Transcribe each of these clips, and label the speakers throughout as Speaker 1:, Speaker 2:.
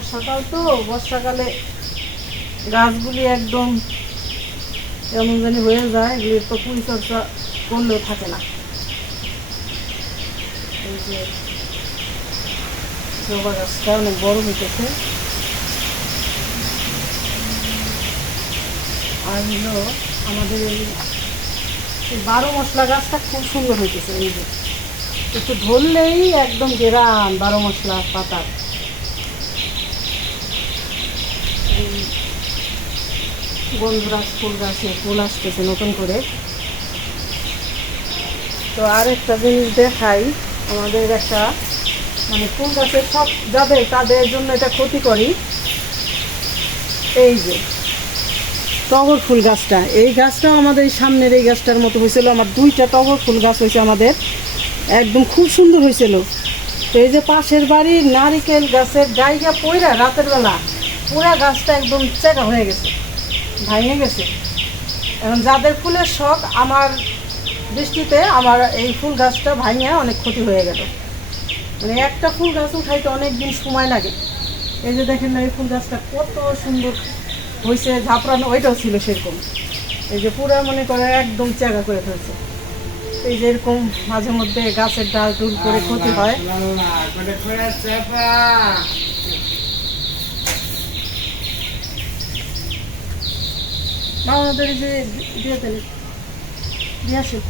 Speaker 1: বর্ষাকাল তো, বর্ষাকালে গাছগুলি একদম এমন জানি হয়ে যায়, এগুলি তো পরিচর্যা করলেও থাকে না। এই গাছটা অনেক বড় হইতেছে। আর হলো আমাদের এই বারো মশলা গাছটা খুব সুন্দর হইতেছে, এই যে। একটু ধরলেই একদম গেরান বারো মশলা পাতার এই গন্ধরাজ ফুল গাছে ফুল আসতেছে নতুন করে। তো আর একটা জিনিস দেখাই, আমাদের একটা মানে ফুল গাছের সব যাদের তাদের জন্য এটা ক্ষতি করি এই যে, টগর ফুল গাছটা, এই গাছটাও আমাদের এই সামনের এই গাছটার মতো হয়েছিল, আমার দুইটা টগর ফুল গাছ হয়েছে আমাদের। একদম খুব সুন্দর হয়েছিল। তো এই যে পাশের বাড়ির নারিকেল গাছের জায়গা পইরা রাতের বেলা, পুরা গাছটা একদম চেকা হয়ে গেছে। ভেঙে গেছে এখন যাদের ফুলের শখ আমার দৃষ্টিতে আমার এই ফুল গাছটা ভাঙে অনেক ক্ষতি হয়ে গেল মানে একটা ফুল গাছ উঠাইতে অনেক দিন সময় লাগে এই যে দেখেন না এই ফুল গাছটা কত সুন্দর হয়েছে ঝাঁপড়ানো ওইটাও ছিল সেরকম এই যে পুরা মনে করে একদম চেগা করে ফেলছে এই যে এরকম মাঝে মধ্যে গাছের ডাল টুল করে ক্ষতি হয় যে দিয়ে দিয়ে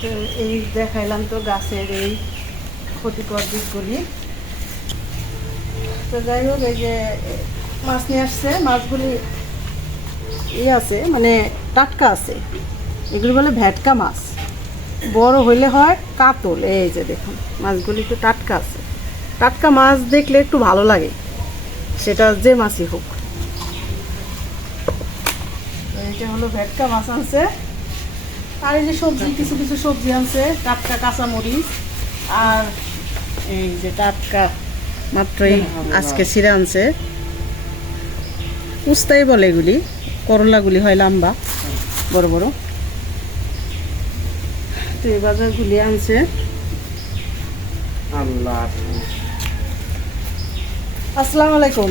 Speaker 1: তো এই দেখাইলাম তো গাছের এই ক্ষতিকর দিকগুলি। তো যাই হোক, এই যে মাছ নিয়ে আসছে, মাছগুলি ই আছে মানে টাটকা আছে। এগুলো বলে ভেটকা মাছ। বড় হইলে হয় কাতল। এই যে দেখুন মাছগুলি একটু টাটকা আছে। টাটকা মাছ দেখলে একটু ভালো লাগে। সেটা যে মাছই হোক। এইটা হলো ভেটকা মাছ আনছে। আর এই যে সবজি কিছু কিছু সবজি আনছে। টাটকা কাঁচামরিচ আর এই যে টাটকা মাত্রই আজকে সিরা আনছে। উস্তাই বলে এগুলি। করলাগুলি হয় লম্বা বড় বড়। তো এই বাজারগুলি আনছে।
Speaker 2: আল্লাহ
Speaker 1: আসসালামু আলাইকুম।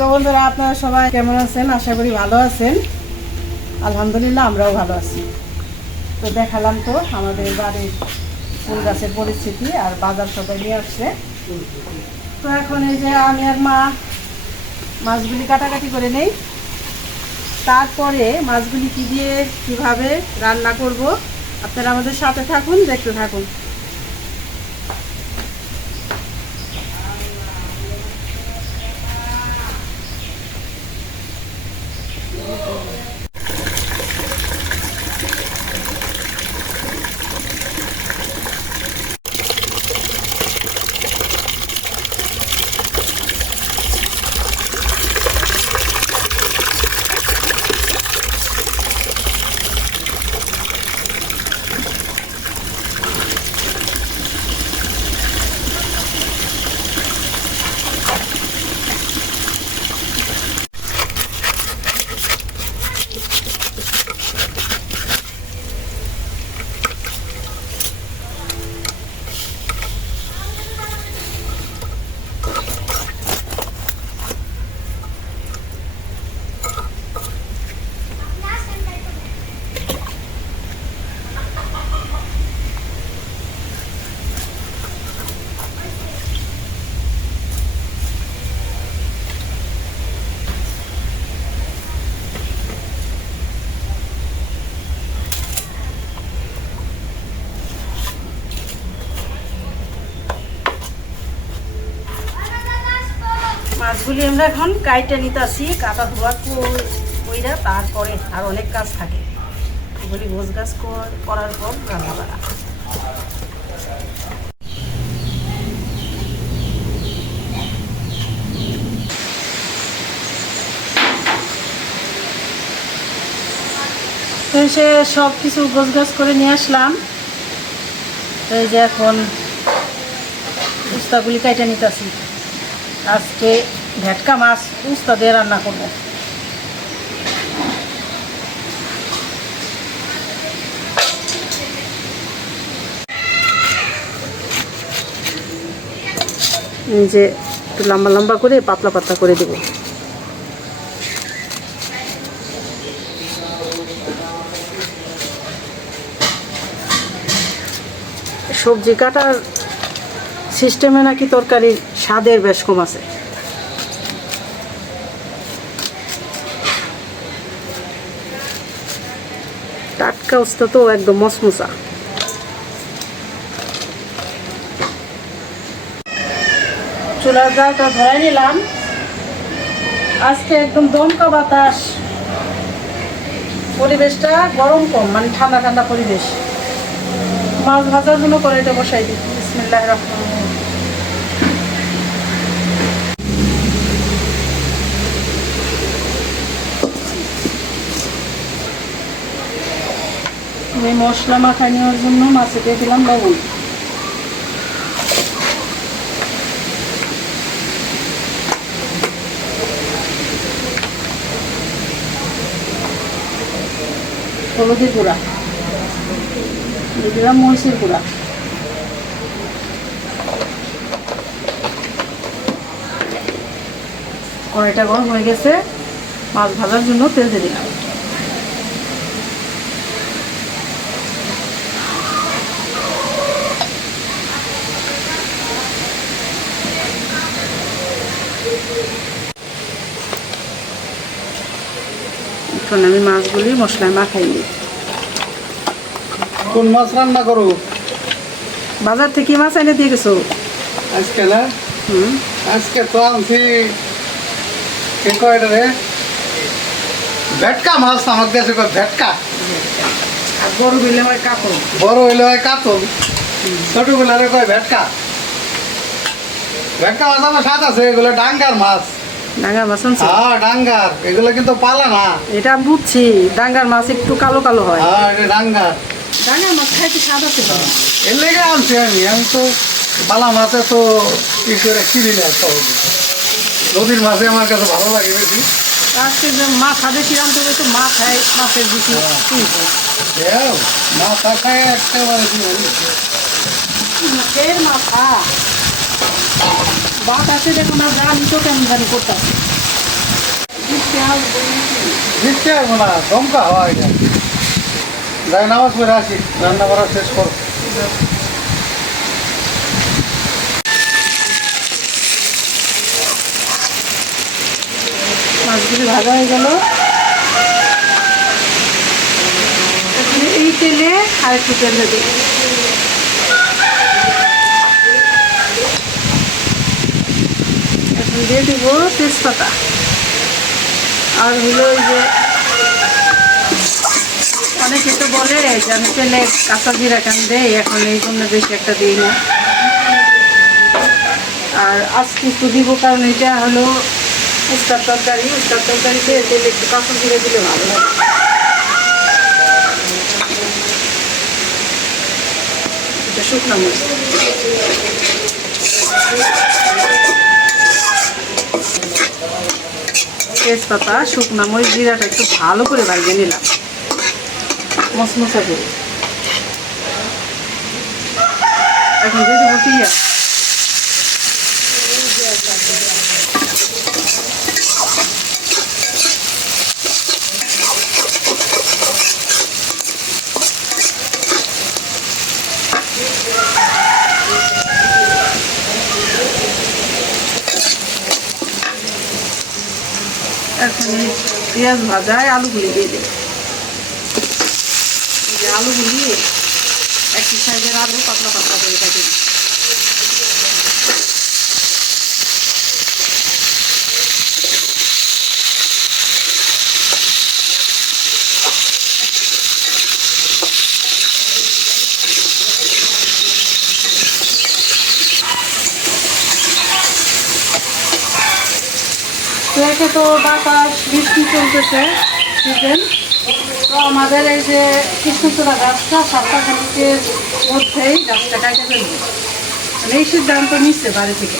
Speaker 1: তো বন্ধুরা আপনারা সবাই কেমন আছেন? আশা করি ভালো আছেন। আলহামদুলিল্লাহ আমরাও ভালো আছি। তো দেখালাম তো আমাদের বাড়ির ফুল গাছের পরিস্থিতি আর বাজার সবাই নিয়ে আসছে। তো এখন এই যে আমি আর মা মাছগুলি কাটাকাটি করে নেই। তারপরে মাছগুলি কি দিয়ে কীভাবে রান্না করব আপনারা আমাদের সাথে থাকুন দেখতে থাকুন মাছগুলি আমরা এখন কাইটে নিতেছি কাটা ধোয়া কইরা তারপরে আর অনেক কাজ থাকে। এগুলি গোছ গাছ কর- করার পর রান্না বাড়া সে সব কিছু গোছ গাছ করে নিয়ে আসলাম। এই যে এখন উস্তাগুলি কাইটে নিতেছি আজকে ভেটকা মাছ, উস্তা দিয়ে রান্না করব। যে একটু লম্বা লম্বা করে পাতলা পাতলা করে দেবো। সবজি কাটার সিস্টেমে নাকি তরকারির স্বাদের বেশ কম আছে। তো একদম মসমুসা চুলার জালটা ধরে নিলাম। আজকে একদম দমকা বাতাস। পরিবেশটা গরম কম মানে ঠান্ডা ঠান্ডা পরিবেশ। মাছ ভাজার জন্য কড়াইটা বসাই দিই। বিসমিল্লাহ রহমান আমি মশলা মাখাই নেওয়ার জন্য মাছে দিয়ে দিলাম লবণ। হলুদের গুঁড়া। দিয়ে দিলাম মরিচের গুঁড়া। কড়াইটা গরম হয়ে গেছে, মাছ ভাজার জন্য তেল দিয়ে দিলাম। এখন আমি মাছগুলি মশলায় মাখাই নিই।
Speaker 2: কোন মাছ রান্না করো?
Speaker 1: বাজার থেকে মাছ এনে দিয়ে গেছো?
Speaker 2: আজকে না?
Speaker 1: হুম।
Speaker 2: আজকে তো আনছি কে কয় এটা রে? ভেটকা মাছ আমার দেশে কয় ভেটকা।
Speaker 1: বড় বিলে হয় কাপড়
Speaker 2: বড় হইলে হয় কাতল। ছোট গুলারে কয় ভেটকা? ভেটকা মাছ আমার সাথ আছে এগুলো ডাঙ্গার মাছ।
Speaker 1: ডাঙ্গার মাছ আনছো?
Speaker 2: হ্যাঁ ডাঙ্গার। এগুলো কিন্তু পালা না।
Speaker 1: এটা বুঝছি ডাঙ্গার মাছ একটু কালো কালো হয়।
Speaker 2: হ্যাঁ এটা ডাঙ্গার।
Speaker 1: ডাঙ্গার মাছ খাইতে স্বাদ আছে তো।
Speaker 2: এর লেগে আনছি আমি। আমি তো পালা মাছে তো ই করে কিনি না সহজে নদীর মাছে আমার কাছে ভালো লাগে বেশি।
Speaker 1: আজকে যে মাথা বেশি আনতে হবে তো মাথায় মাছের বেশি কিনবো।
Speaker 2: দেও মাথা খায় একেবারে কি বলি।
Speaker 1: মাথা বাতাসে দেখুন না জানি তো কেমন জানি করতেছে।
Speaker 2: দিচ্ছে না দমকা হওয়া এটা। যাই নামাজ পড়ে আসি রান্না করা শেষ কর।
Speaker 1: মাছগুলি ভাজা হয়ে গেল। এই তেলে আর একটু তেল দেবো। দিয়ে দিব তেজপাতা। আর হলো ওই যে অনেকে তো বলে যে আমি তেলে কাঁচা জিরা কেন দেই, এখন এই জন্য বেশি একটা দিই না। আর আজকে একটু দিব কারণ এটা হলো উস্তার তরকারি। উস্তার তরকারিতে তেলে একটু কাঁচা জিরে দিলে ভালো লাগে শুকনো মরিচ। তেজপাতা শুকনা মরিচ জিরাটা একটু ভালো করে ভাজিয়ে নিলাম। মশমশা করে। এখন দিয়ে দেবো এখন এই পেঁয়াজ ভাজায় আলুগুলি দিয়ে দেব আলু গুলি আলুগুলি, একই সাইজের আলু, পাতলা পাতলা করে কেটে তো বাতাস, বৃষ্টি চলতেছে সিজন তো আমাদের এই যে কৃষ্ণচূড়া গাছটা সপ্তাহখানিকের মধ্যেই গাছটা কাটে ফেলবে। মানে এই সিদ্ধান্ত নিচ্ছে বাড়ি থেকে।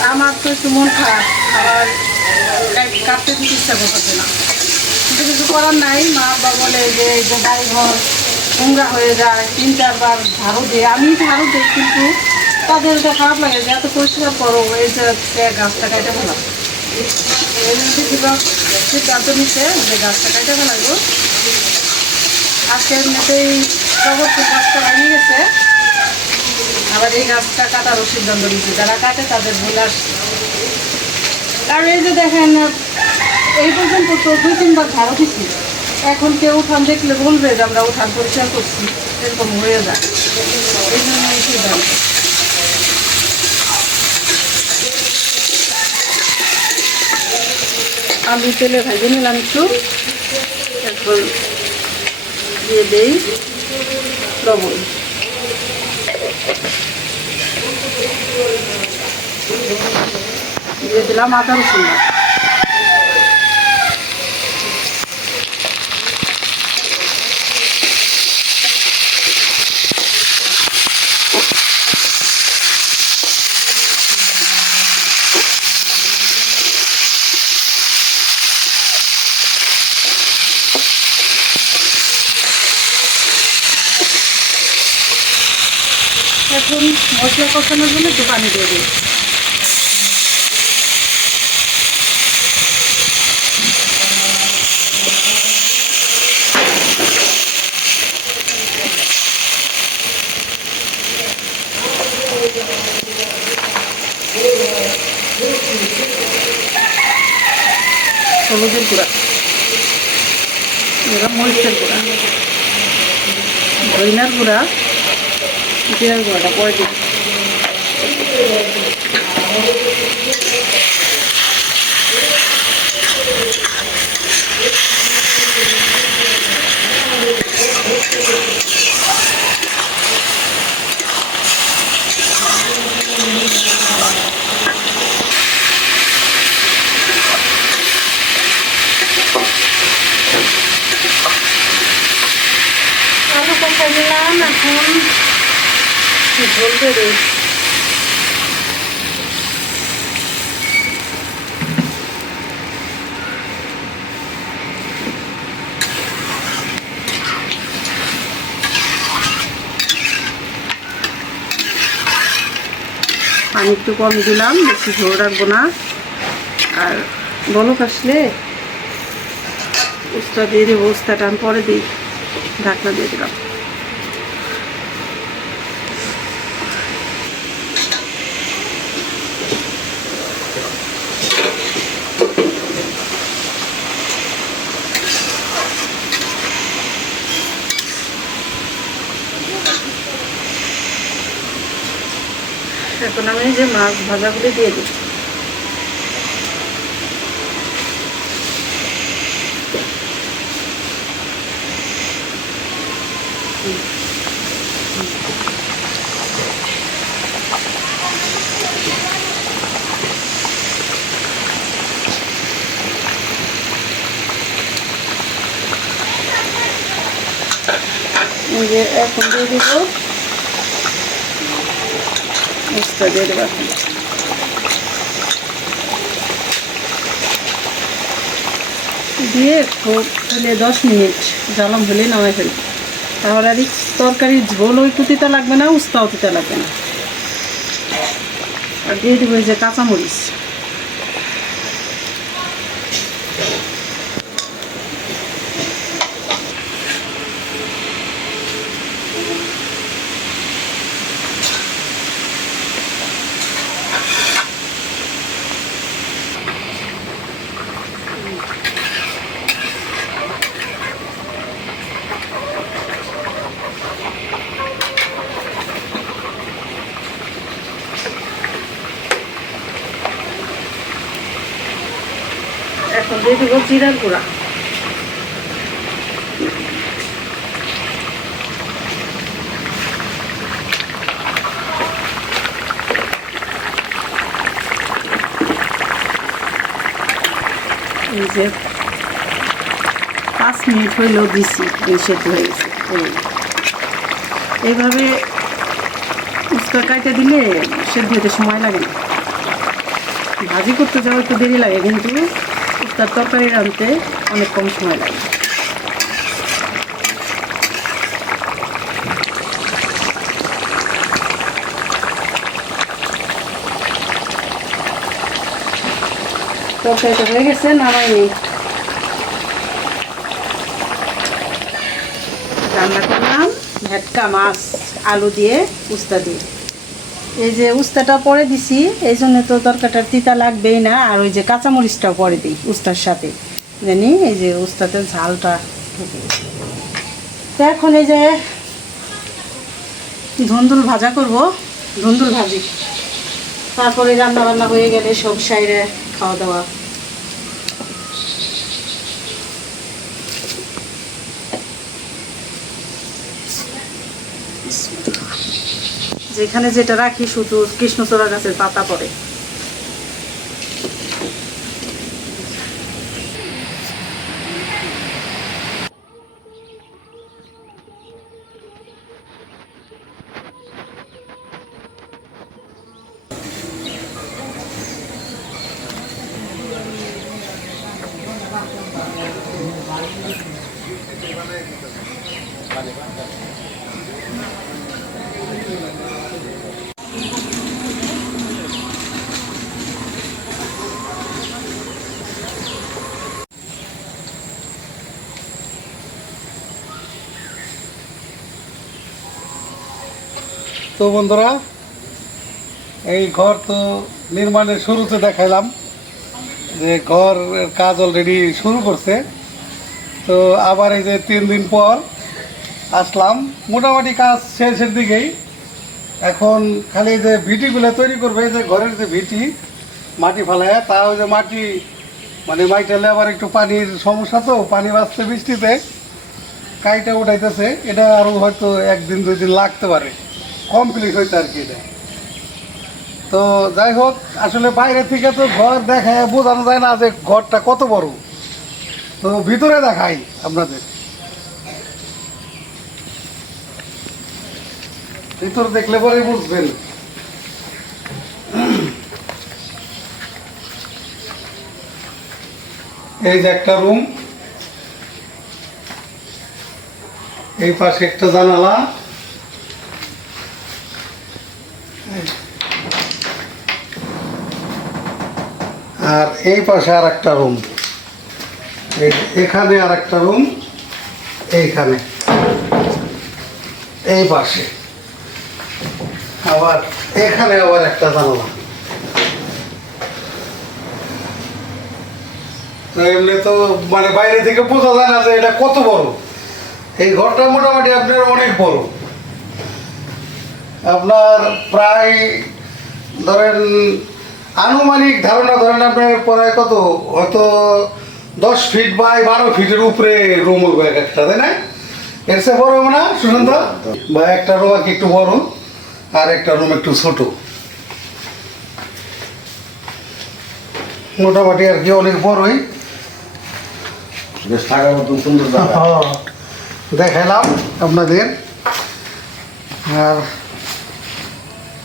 Speaker 1: আমার তো একটু মন খারাপ, আবার কাট- কাটতে দিতে ইচ্ছা করতেছে না। কিন্তু কিছু করার নাই। মা বাবা বলে যে যে বাড়ি ঘর নোংরা হয়ে যায় তিন চারবার ঝাড়ু দিয়ে আমি ঝাড়ু দিই, কিন্তু তাদের এটা খারাপ লাগে যে এত পরিষ্কার করো, এই যে গাছটা কাটে ফেলা। গাছটা গেছে আবার এই গাছটা কাটারও সিদ্ধান্ত কাটে তাদের ভুল আসছে এই যে দেখেন এই পর্যন্ত তো দুই তিনবার ঝাড়ু দিচ্ছি এখন কেউ উঠান দেখলে বলবে যে আমরা উঠান পরিষ্কার করছি এরকম হয়ে যায় এই জন্য সিদ্ধান্ত। আলু তেলে ভেজে নিলাম একটু। এখন দিয়ে দেই লবণ। দিয়ে দিলাম আদা রসুন। এখন মশলা কষানোর জন্য একটু পানি দিয়ে দিই। হলুদের গুঁড়া। মরিচের গুঁড়া। ধইনার গুঁড়া। জিরার গুঁড়াটা পরে দিই আলু কষা নিলাম এখন ঝোল বেরো পানি একটু কম দিলাম, বেশি ঝোল রাখব না। আর বলক আসলে উস্তা দিয়ে দেবো, উস্তাটা আমি পরে দিই, ঢাকনা দিয়ে দিলাম। এখন আমি যে মাছ ভাজাগুলি দিয়ে দিই এই যে এখন দিয়ে দিব মশলা দিয়ে দেবো। এখন দিয়ে হলে দশ মিনিট জ্বালাম হলে নামাই ফেলি তাহলে আর তরকারির ঝোল ওই কুতিতে লাগবে না, উস্তাও তিতে লাগবে না। আর দিয়ে দেবো যে কাঁচামরিচ এখন দিয়ে দিব জিরার গুঁড়া। যে পাঁচ মিনিট হইলেও দিছি সেদ্ধ হয়ে গেছে। এইভাবে উস্কা কাটে দিলে সেদ্ধ হতে সময় লাগে ভাজি করতে যাওয়া একটু দেরি লাগে, কিন্তু তার তরকারি রাঁধতে অনেক কম সময় লাগে। তরকারিটা হয়ে গেছে, নামাই রান্না করলাম ভেটকা মাছ, আলু দিয়ে উস্তা দিয়ে। এই যে উস্তাটা পরে দিছি, এই জন্য তো তরকারিটার তিতা লাগবেই না, আর ওই যে কাঁচামরিচটাও পরে দিই উস্তার সাথে। জানি, এই যে উস্তাতে ঝালটা ঢুকে তো এখন এই যে ধুন্দুল ভাজা করব, ধুন্দুল ভাজি। তারপরে রান্না বান্না হয়ে গেলে সব সাইডে খাওয়া দাওয়া। যেখানে যেটা রাখি শুধু কৃষ্ণচূড়া গাছের পাতা পড়ে।
Speaker 2: তো বন্ধুরা, এই ঘর তো নির্মাণের শুরুতে দেখাইলাম যে ঘর কাজ অলরেডি শুরু করছে। তো আবার এই যে তিন দিন পর আসলাম। মোটামুটি কাজ শেষের দিকেই। এখন খালি যে ভিটিগুলো তৈরি করবে যে ঘরের যে ভিটি, মাটি ফেলায়, তা ওই যে মাটি মানে মাইটালে আবার একটু পানির সমস্যা তো, পানি বাঁচতে বৃষ্টিতে। কাইটা উঠাইতেছে, এটা আরও হয়তো একদিন দুই দিন লাগতে পারে। কমপ্লিট হইতে আর কি তো যাই হোক, আসলে বাইরে থেকে তো ঘর দেখায়, বোঝানো যায় না যে ঘরটা কত বড়। তো ভিতরে দেখাই আপনাদের। ভিতরে দেখলে পরে বুঝবেন। এই যে একটা রুম। এই পাশে একটা জানালা। আর এই পাশে আর একটা রুম এখানে আর একটা রুম এইখানে। এই পাশে। আবার এখানে আবার একটা জানালা। এমনি তো মানে বাইরে থেকে বোঝা যায় না যে এটা কত বড়। এই ঘরটা মোটামুটি আপনার অনেক বড়। আপনার প্রায় ধরেন আনুমানিক ধারণা ধরেন আপনার প্রায় কত? হয়তো দশ ফিট বাই বারো ফিটের উপরে রুম হবে এক একটা তাই না? এর সে বড় হবে না সুশান্ত? বা একটা রুম আর কি একটু বড় আর একটা রুম একটু ছোট। মোটামুটি আর কি অনেক বড়ই।
Speaker 3: বেশ থাকার মতন সুন্দর
Speaker 2: দেখালাম আপনাদের। আর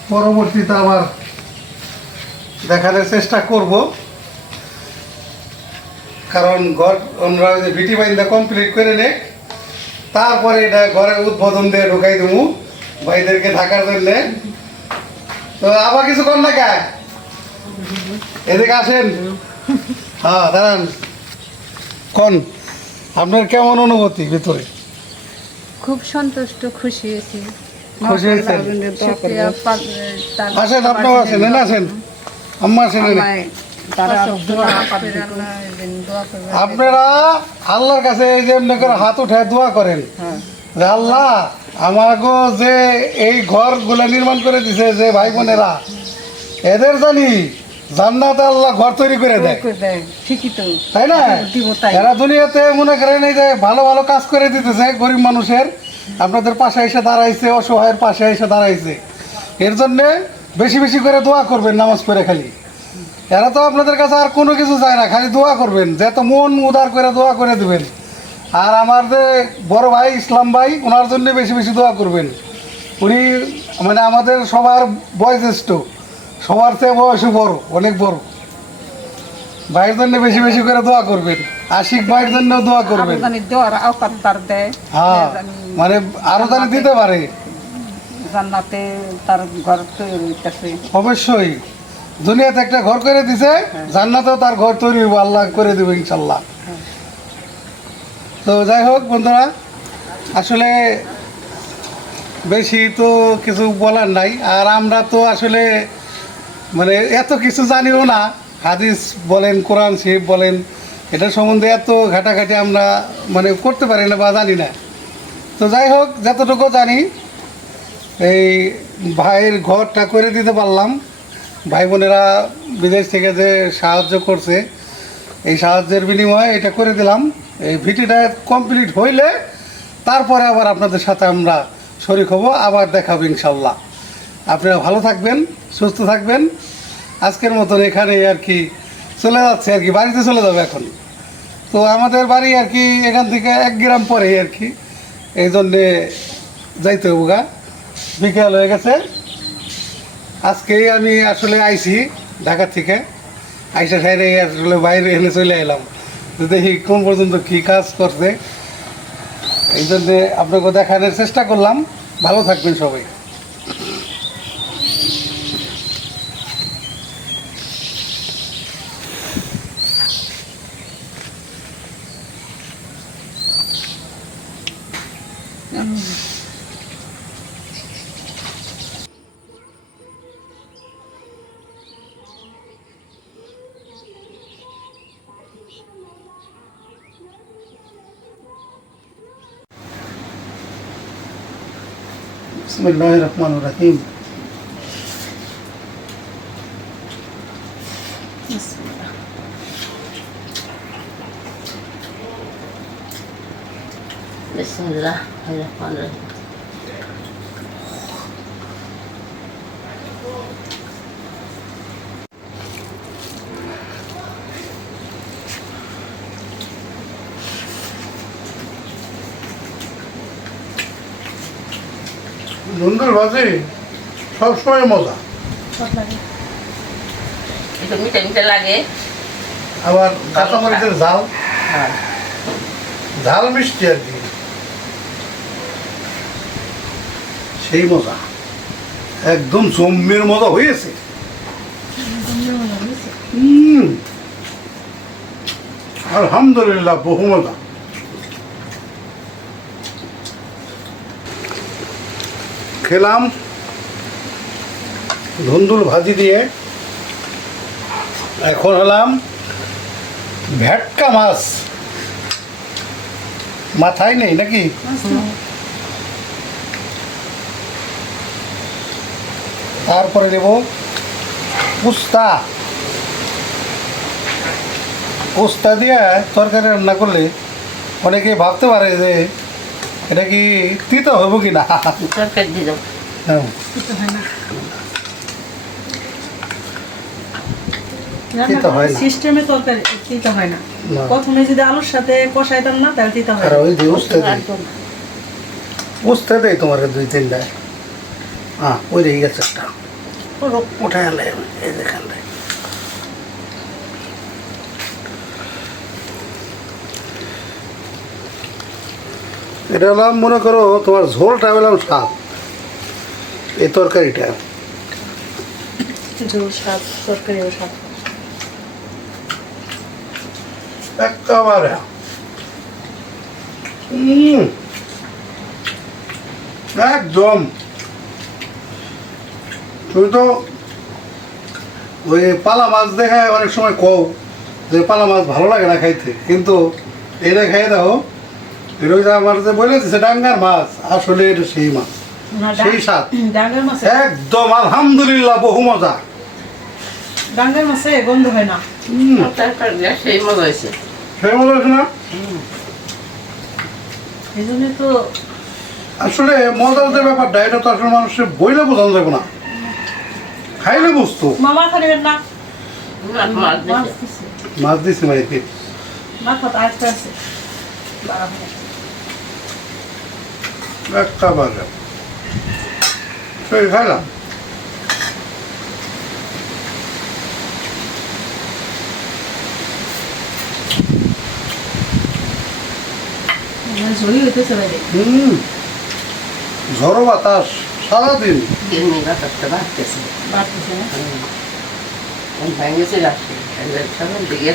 Speaker 2: পরবর্তীতে আবার দেখানোর চেষ্টা করব। কারণ ঘর আমরা যে ভিটি বাইন্দা কমপ্লিট করে নে তারপরে এটা ঘরে উদ্বোধন দিয়ে ঢুকাই দেবো ভাইদেরকে থাকার জন্যে। তো আবার কিছু কর না কে এদিকে আসেন। হ্যাঁ দাঁড়ান। কন? আপনার কেমন অনুভূতি ভিতরে?
Speaker 4: খুব সন্তুষ্ট খুশি হয়েছি।
Speaker 2: খুশি হয়েছেন? আসেন আপনিও আসেন আসেন। আম্মা
Speaker 4: করবে।
Speaker 2: আপনারা আল্লাহর কাছে এই যে এমনি করে হাত উঠে দোয়া করেন। যে আল্লাহ আমাকে যে এই ঘরগুলো নির্মাণ করে দিছে যে ভাই বোনেরা এদের জানি জান্নাতে আল্লাহ ঘর তৈরি করে দেয়।
Speaker 4: ঠিকই তো।
Speaker 2: তাই না?
Speaker 4: দিব
Speaker 2: এরা দুনিয়াতে মনে করেন এই যে ভালো ভালো কাজ করে দিতেছে গরিব মানুষের। আপনাদের পাশে এসে দাঁড়াইছে অসহায়ের পাশে এসে দাঁড়াইছে। এর জন্য বেশি বেশি করে দোয়া করবেন নামাজ পড়ে খালি। এরা তো আপনাদের কাছে আর কোনো কিছু চায় না খালি দোয়া করবেন যে এত মন উদার করে দোয়া করে দেবেন। আর আমার যে বড় ভাই ইসলাম ভাই ওনার জন্য বেশি বেশি দোয়া করবেন। উনি মানে আমাদের সবার বয়োজ্যেষ্ঠ সবার চেয়ে বয়সও বড় অনেক বড়। ভাইয়ের জন্য বেশি বেশি করে দোয়া করবেন আশিক ভাইয়ের জন্য দোয়া করবেন। হ্যাঁ মানে আরও জানি দিতে পারে।
Speaker 4: জান্নাতে তার ঘর তৈরি হইতেছে।
Speaker 2: অবশ্যই। দুনিয়াতে একটা ঘর করে দিছে জান্নাতেও তার ঘর তৈরি হইব আল্লাহ করে দেবে ইনশাল্লাহ তো যাই হোক বন্ধুরা আসলে বেশি তো কিছু বলার নাই আর আমরা তো আসলে মানে এত কিছু জানিও না হাদিস বলেন কোরআন শিব বলেন এটা সম্বন্ধে এত ঘাটাঘাটি আমরা মানে করতে পারি না বা জানি না। তো যাই হোক যতটুকু জানি এই ভাইয়ের ঘরটা করে দিতে পারলাম। ভাই বোনেরা বিদেশ থেকে যে সাহায্য করছে, এই সাহায্যের বিনিময়ে এটা করে দিলাম। এই ভিটিটা কমপ্লিট হইলে তারপরে আবার আপনাদের সাথে আমরা শরিক হব, আবার দেখাবো ইনশাল্লাহ। আপনারা ভালো থাকবেন, সুস্থ থাকবেন। আজকের মতন এখানে আর কি চলে যাচ্ছে, আর কি বাড়িতে চলে যাবে এখন। তো আমাদের বাড়ি আর কি এখান থেকে এক গ্রাম পরেই আর কি। এই জন্যে যাইতে হব গা। বিকেল হয়ে গেছে। আজকেই আমি আসলে আইছি ঢাকা থেকে। আইসা সাইডে আসলে বাইরে এনে চলে এলাম। দেখি কোন পর্যন্ত কী কাজ করছে। এই জন্যে আপনাকে দেখানোর চেষ্টা করলাম। ভালো থাকবেন সবাই। বিসমুল্লাহ রহমান রাহিম
Speaker 4: বিসমিল্লাহ রহমান রহিম
Speaker 2: ধুন্দুল ভাজি সবসময় মজা।
Speaker 4: একটু মিঠে মিঠে লাগে।
Speaker 2: আবার কাঁচামরিচের ঝাল।
Speaker 4: হ্যাঁ।
Speaker 2: ঝাল মিষ্টি আর কি। সেই মজা। একদম জম্মের মজা হয়েছে? হুম। আলহামদুলিল্লাহ বহু মজা। খেলাম। ধুন্দুল ভাজি দিয়ে এখন হলাম ভ্যাটকা মাছ। মাথায় নেই নাকি? তারপরে দেব পুস্তা। উস্তা দিয়ে তরকারি রান্না করলে অনেকে ভাবতে পারে যে এটা কি তিতো হইব কি না
Speaker 4: তরকারি দিয়ে দাও।
Speaker 2: হ্যাঁ। তিতা হয় না।
Speaker 1: সিস্টেমে তরকারি তিতা হয় না।
Speaker 2: না।
Speaker 1: প্রথমে যদি আলুর সাথে কষাইতাম না তাহলে তিতা হয়
Speaker 2: আর ওই যে উস্তা দিই। উস্তা দেই তোমার দুই তিনটায়। হ্যাঁ ওই রেগে গেছে একটা ওরকম উঠে গেলে এই যেখান থেকে। এটা হলাম মনে করো তোমার ঝোলটা হলাম স্বাদ। এই তরকারিটা।
Speaker 1: ঝোল
Speaker 2: একেবারে। একদম। তুমি তো ওই পালা মাছ দেখে অনেক সময় কও যে পালা মাছ ভালো লাগে না খাইতে কিন্তু এটা খাইয়ে দাও আমার যে ডাঙ্গার মাছ আসলে এটা সেই মাছ
Speaker 1: না,
Speaker 2: সেই
Speaker 1: ডা-
Speaker 2: স্বাদ।
Speaker 1: ডাঙ্গার
Speaker 2: একদম আলহামদুলিল্লাহ বহু মজা।
Speaker 1: ডাঙ্গার মাছে গন্ধ হয় না।
Speaker 4: সেই মজা হয়েছে।
Speaker 2: সেই মজা হয়েছে না?
Speaker 1: এই জন্য তো
Speaker 2: আসলে মজার যে ব্যাপারটা এটা তো আসলে মানুষের বইলে বোঝানো যাবে না। খাইলে বুঝতো।
Speaker 1: মামা না?
Speaker 4: মাছ দিছে।
Speaker 1: দিছে।
Speaker 2: মাছ দিছি মাইকে
Speaker 1: না কথা আজকে আছে বাড়া ভালো।
Speaker 2: একটা বাজে সেই খাইলাম
Speaker 1: আমার ঝড়ি হইতেছে বাইরে
Speaker 2: হুম ঝড়ো বাতাস সারাদিন
Speaker 4: দিন বাতাসটা বাড়তেছে
Speaker 1: বাড়তেছে না
Speaker 3: ভেঙেছে রাখছি সামনে দিকে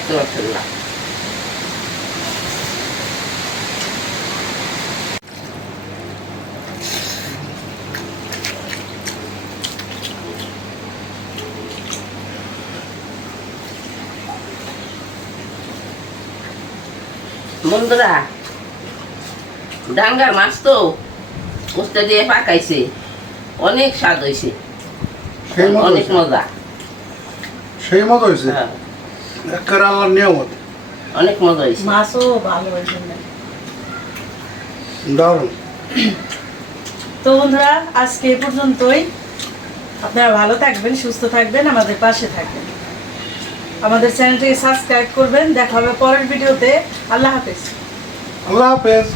Speaker 3: বন্ধুরা ডাঙ্গার মাছ তো কোস্তা দিয়ে পাকাইছে অনেক স্বাদ হয়েছে
Speaker 2: সেই
Speaker 3: অনেক মজা।
Speaker 2: সেই মতো হয়েছে
Speaker 3: হ্যাঁ,
Speaker 2: আল্লাহর নিয়ামত।
Speaker 3: অনেক মজা হয়েছে
Speaker 1: মাছও ভালো হয়েছে
Speaker 2: দারুণ।
Speaker 1: তো বন্ধুরা আজকে এই পর্যন্তই। আপনারা ভালো থাকবেন সুস্থ থাকবেন আমাদের পাশে থাকবেন। আমাদের চ্যানেলটিকে সাবস্ক্রাইব করবেন। দেখা হবে পরের ভিডিওতে। আল্লাহ হাফেজ।
Speaker 2: আল্লাহ হাফেজ।